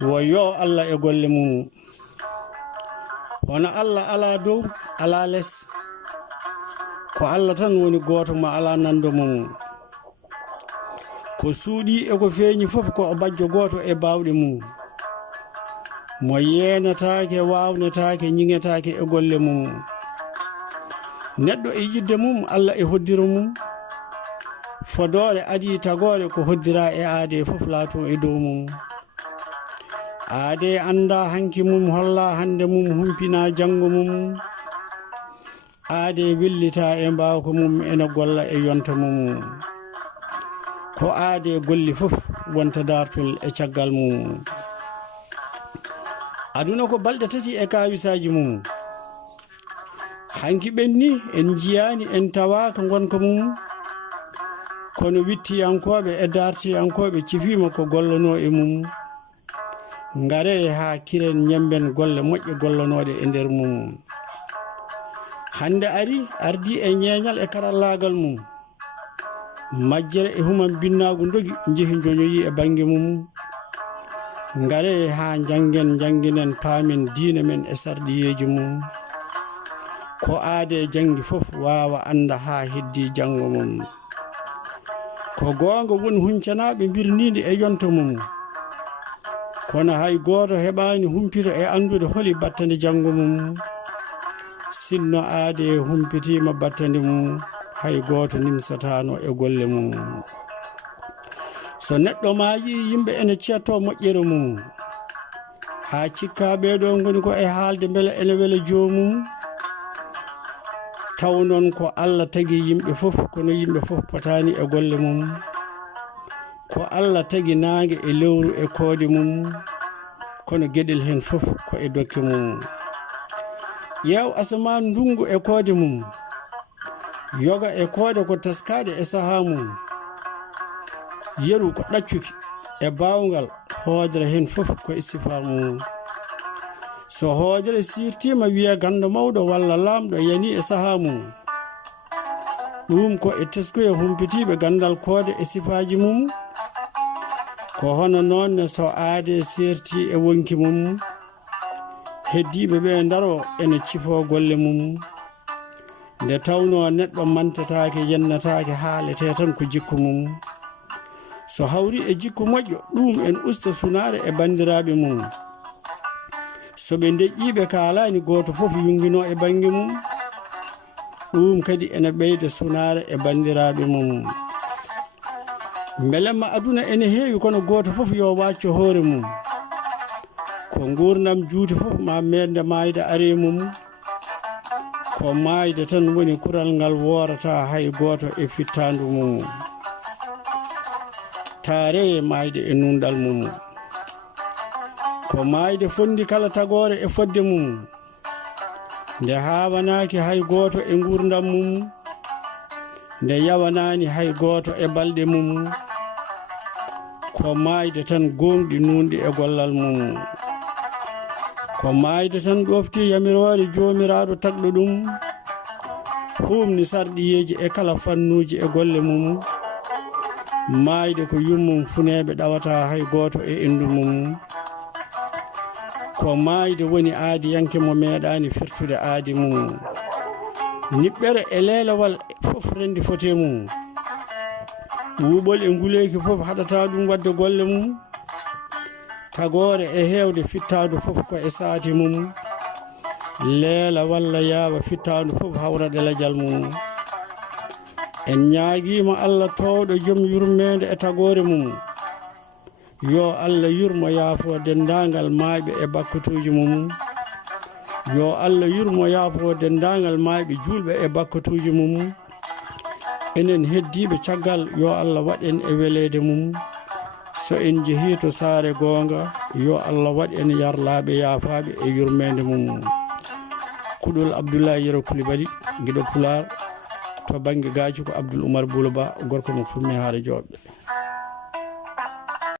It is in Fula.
woyo Allah e golle mum hono Allah ala dow ala les ko Allah tan woni goto ma ala nando mum ko suudi e ko feeñi fof ko bajjo goto e bawde mum mo yenataake wawnetaake ñingetaake e golle mum neɗɗo e yidde mum Allah e hoddira mum fodore adi tagore ko hoddira e aade fof laato e dow mum aade anda hanki mum holla hande mum humpina jango mum aade willita e mbawko mum ena golla e yonta mum ko aade golli fof wonta dartol e caggal mum aduna ko balɗe tati e kawisaji mum hanki ɓenni en jiyani en tawaka gonka mum kono wittiyankoɓe e dartiyankoɓe cifima ko gollono e mum ngare ha kiren ñamben golle moƴƴe gollanoɗe e nder mum hande ardi e ñeñal e karallagal mum majjere e human binnagu dogi jehi joñoyi e banggue mum ngare ha janginen paamen diine men e sarɗiyeji mum ko aade jangi fof wawa anda ha heddi jango mum ko gonga woni huncanaɓe birnide e yonto mum kono hay goto heɓani humpito e andude holi battande jango mum sinno aade humpitima battande mum hay goto nimsatano e golle mum so neɗɗo maayi yimɓe ene cetto moƴƴere mum ha cikkaɓe ɗo goni ko e haalde beele ene wela jomum taw noon ko Allah tagi yimɓe fof kono yimɓe fof potani e golle mum ko Allah tagi naange e lewru e koode mum kono gueɗel hen fof ko e dokke mum ƴeew asaman ndungu e koode mum yoga e koode ko taskade e saha mum yeru ko ɗaccuki e bawgal hoodere hen fof ko e sifa mum so hoodere sirtima wiya ganda mawɗo walla lamɗo yani e saha mum ɗum ko e teskuye humpitiɓe gandal koode e sifaji mum ko hono noonne so aade serti e wonki mum heddiɓe ɓe daro ene cifo golle mum nde tawno neɗɗo mantetake yennatake haalete tan ko jikku mum so hawri e jikku moƴƴo ɗum en usta sunare e bandiraɓe mum so ɓe deƴƴiɓe kalani goto fof yungino e banggue mum ɗum kadi ene ɓeyda sunare e bandiraɓe mum belemma aduna ene heewi kono goto fof yo wacco hoore mum ko gurdam juuti fof ma mende mayde are mum ko mayde tan woni kural ngal worata hay goto e fittandu mum taare mayde e nundal mum ko mayde fondi kala tagore e fodde mum nde hawanaki hay goto e gurdam mum nde yawanani hay goto e balɗe mum ko mayde tan gonɗi nunɗi e gollal mum ko mayde tan ɗofti yamirore jomiraɗo tagɗo ɗum humni sarɗiyeji e kala fannuji e golle mum mayde ko yummum funeɓe ɗawata hay goto e endu mum ko mayde woni aadi yanke mo meeɗani firtude aadi mum niɓɓere e leelawal fof rendi fote mum ɓuuɓol e nguleyki fof haɗata ɗum wadde golle mum tagore e hewde fittadu fof ko e saati mum leela walla yaawa fittadu fof hawra ɗelajal mum en ñaaguima Allah towɗo joom yurmede e tagore mum yo Allah yurmo yaafo dendagal maaɓe e bakkatuji mum yo Allah yurmo yaafo dendagal maaɓe julɓe e bakkatuji mum enen heddiɓe caggal yo Allah waɗen e welede mum so en jeehi to saare gonga yo Allah waɗ en yarlaɓe yaafaɓe e yurmede mum kuɗol Abdoulaye Yero Coulibaly guiɗo Pular to banggue gaji ko Abdoul Oumar Boulo Ba gorko mo fummi haare joɓɓe